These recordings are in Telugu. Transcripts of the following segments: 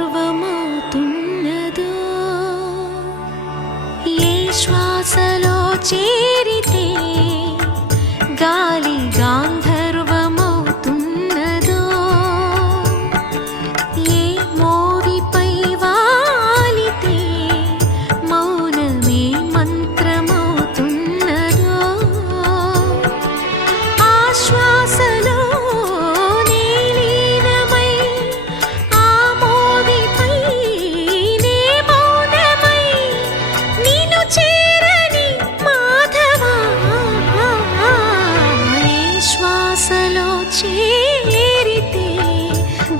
గాంధర్వమవుతున్నదో ఏ శ్వాసలో చేరితే గాలి గాంధర్వమవుతున్నదో ఏ మోవిపై వాలితే మౌనమే మంత్రమవుతున్నదో ఆ శ్వాసలో నీలీనమై ఆ మోవిపై నే మౌనమై నిన్ను చేరని మాధవా ఏ శ్వాసలో చేరితే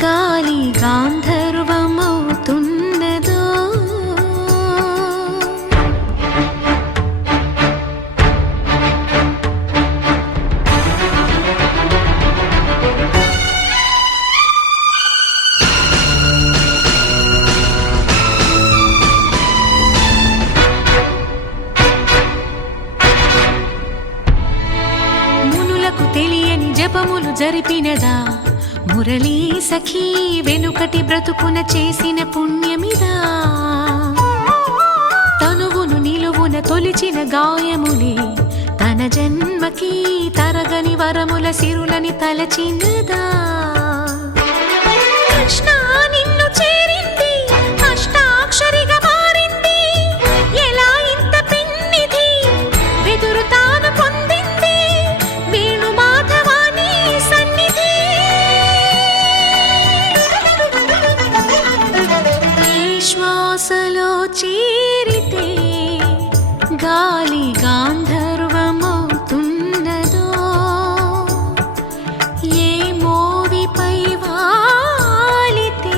గాలి గాంధర్వమవుతున్నదో మునులకు తెలియని జపములు జరిపినదా మురళీ సఖీ వెనుకటి బ్రతుకున చేసిన పుణ్యమిదా తనువును నిలువున తొలిచిన గాయములే తన జన్మకి తరగని వరముల సిరులని తలచినదా కృష్ణ నిన్ను చేరింది అష్టాక్షరిగా మారింది ఎలా ఇంత పిన్నిది వెదురు తాను పొందింది వేణు మాధవాని సన్నిధి ఈ శ్వాసలో చేరితే గాలి గాంధర్వమవుతున్నదో ఏ మోవిపై వాలితే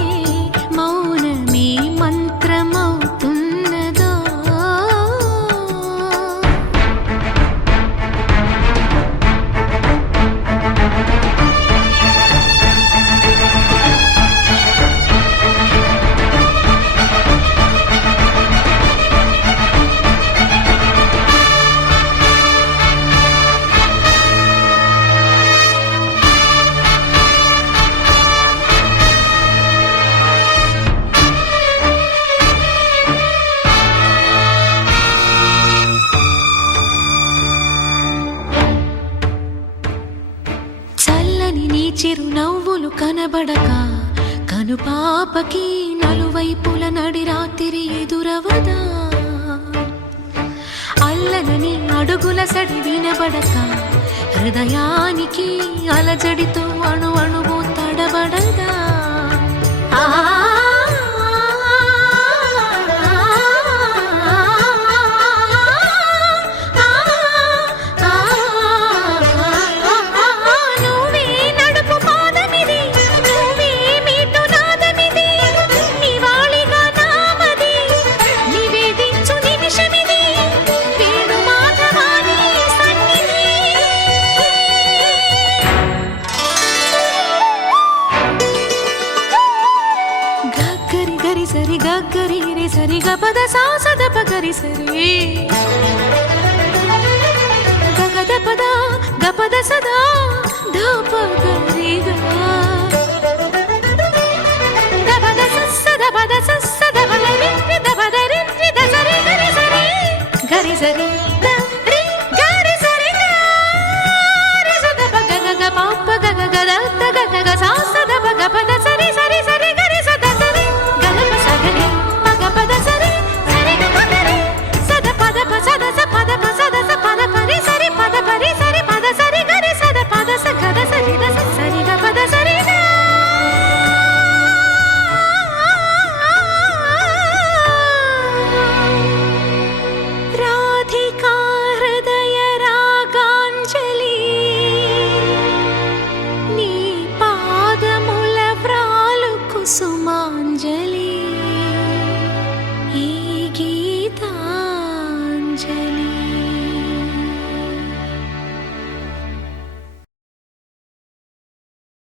మౌనమే మంత్రమవుతున్నదో చల్లని నీ చిరు నవ్వులు కనబడక కనుపాపకి నలువైపుల నడి రాత్రి ఎదురవదా అల్లనని అడుగుల సడి వినబడక హృదయానికి అలజడితో అణు అణువు తడబడదా ఆ నువ్వే నడుపు పాదమిది నువ్వే మీటు నాదమిది నివాళిగా నామది నివేదించు నిమిషమిది వేణు మాధవాని సన్నిధి గగ్గరి గరి సరి గగ్గరి రే సరి గపద సాసద పగరి సరి గగద పద గపద సదా ధప గరిగా దపద సస్సద పద సస్సద బల రి దపద రి దసరి గరి సరి గరి సరి